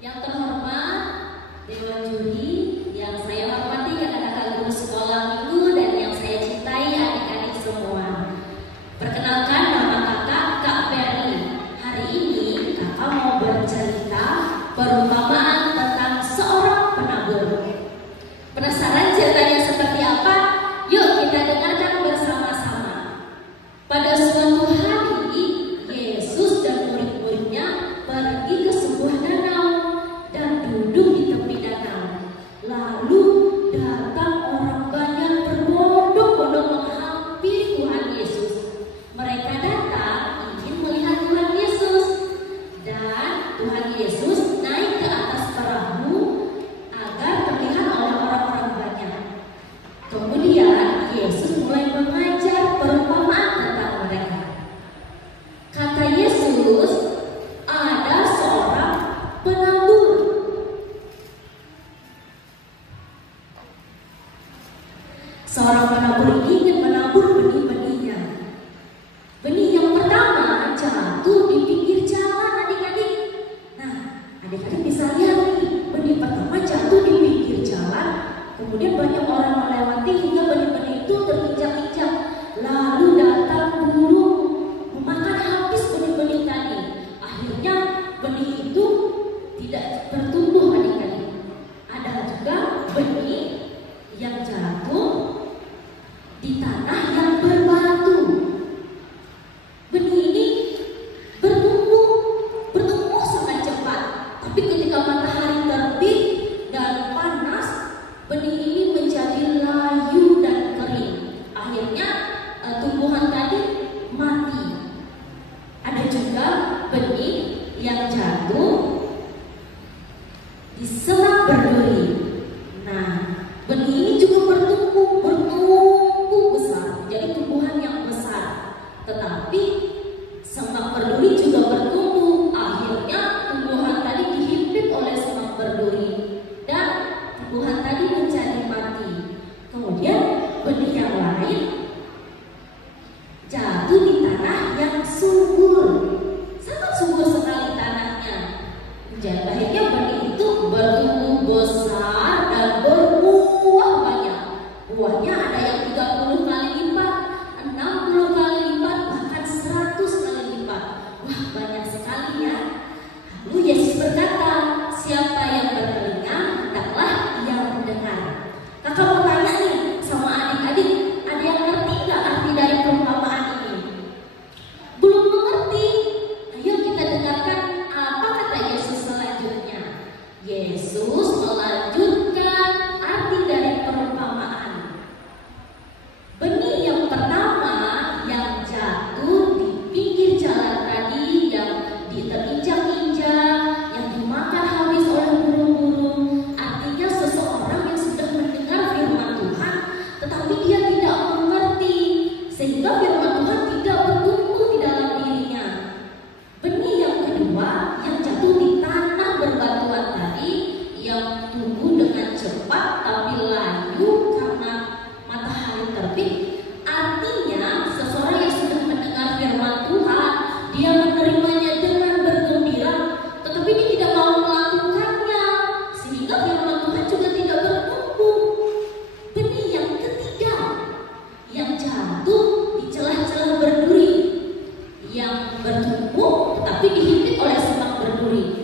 Yang terhormat Dewan Juri, yang saya hormati kakak-kakak guru sekolah minggu dan yang saya cintai adik-adik semua. Perkenalkan, nama kakak Kak Berry. Hari ini kakak mau bercerita perumpamaan tentang seorang penabur. Penasaran ceritanya seperti apa? Yuk kita dengarkan bersama-sama. Pada suatu hari, Yesus dan murid-muridnya pergi ke sebuah danau dan duduk di tepi danau. Lalu datang orang banyak berbondong-bondong menghampiri Tuhan Yesus. Mereka datang ingin melihat Tuhan Yesus, dan Tuhan Yesus naik ke atas perahu agar terlihat oleh orang-orang banyak. Kemudian Yesus mulai mengajar perumpamaan tentang mereka. Kata Yesus, ada seorang penabur. Seorang penabur ingin menabur benih-benihnya. Benih yang pertama jatuh di pinggir jalan, adik-adik. Nah, adik-adik bisa lihat nih, benih pertama jatuh di pinggir jalan. Kemudian banyak orang melewati hingga benih-benih itu terinjak-injak. Lalu datang burung memakan habis benih-benih tadi. Akhirnya benih itu tidak bertumbuh, adik-adik. Ada juga benih yang jatuh di tanah yang berbatu. Benih ini bertumbuh sangat cepat. Tapi ketika matahari terbit dan panas, benih ini menjadi layu dan kering. Akhirnya tumbuhan tadi mati. Ada juga benih yang jatuh di semak berduri. Nah, benih ini juga bertumbuh besar, jadi tumbuhan yang besar. Tetapi semak berduri juga bertumbuh. Akhirnya tumbuhan tadi dihimpit oleh semak berduri dan tumbuhan tadi menjadi mati. Kemudian benih yang lain jatuh di tanah yang subur. Sangat subur sekali tanahnya. Jadi akhirnya benih itu bertumbuh besar dan berbuah banyak. Buahnya ada yang 30 kali lipat, 60 kali lipat, bahkan 100 kali lipat. Wah, banyak sekali ya. Lalu Yesus berkata, siapa yang bertelinga, hendaklah ia mendengar. Kakak mau tanya nih sama adik-adik, ada yang ngerti nggak arti dari perumpamaan ini? Belum mengerti? Ayo kita dengarkan apa kata Yesus selanjutnya. Yesus melanjutkan arti dari perumpamaan. Benih yang pertama yang jatuh di pinggir jalan tadi, yang terinjak-injak, yang dimakan habis oleh burung-burung. Artinya seseorang yang sudah mendengar firman Tuhan, tetapi dia tidak mengerti, sehingga firman Tuhan tidak bertumbuh di dalam dirinya. Benih yang kedua yang jatuh di tanah berbatuan tadi, yang tumbuh dengan cepat tapi layu karena matahari terbit. Artinya seseorang yang sudah mendengar firman Tuhan, dia menerimanya dengan bergembira, tetapi dia tidak mau melakukannya, sehingga firman Tuhan juga tidak bertumbuh. Benih yang ketiga yang jatuh di celah-celah berduri, yang bertumbuh tetapi dihimpit oleh semak berduri.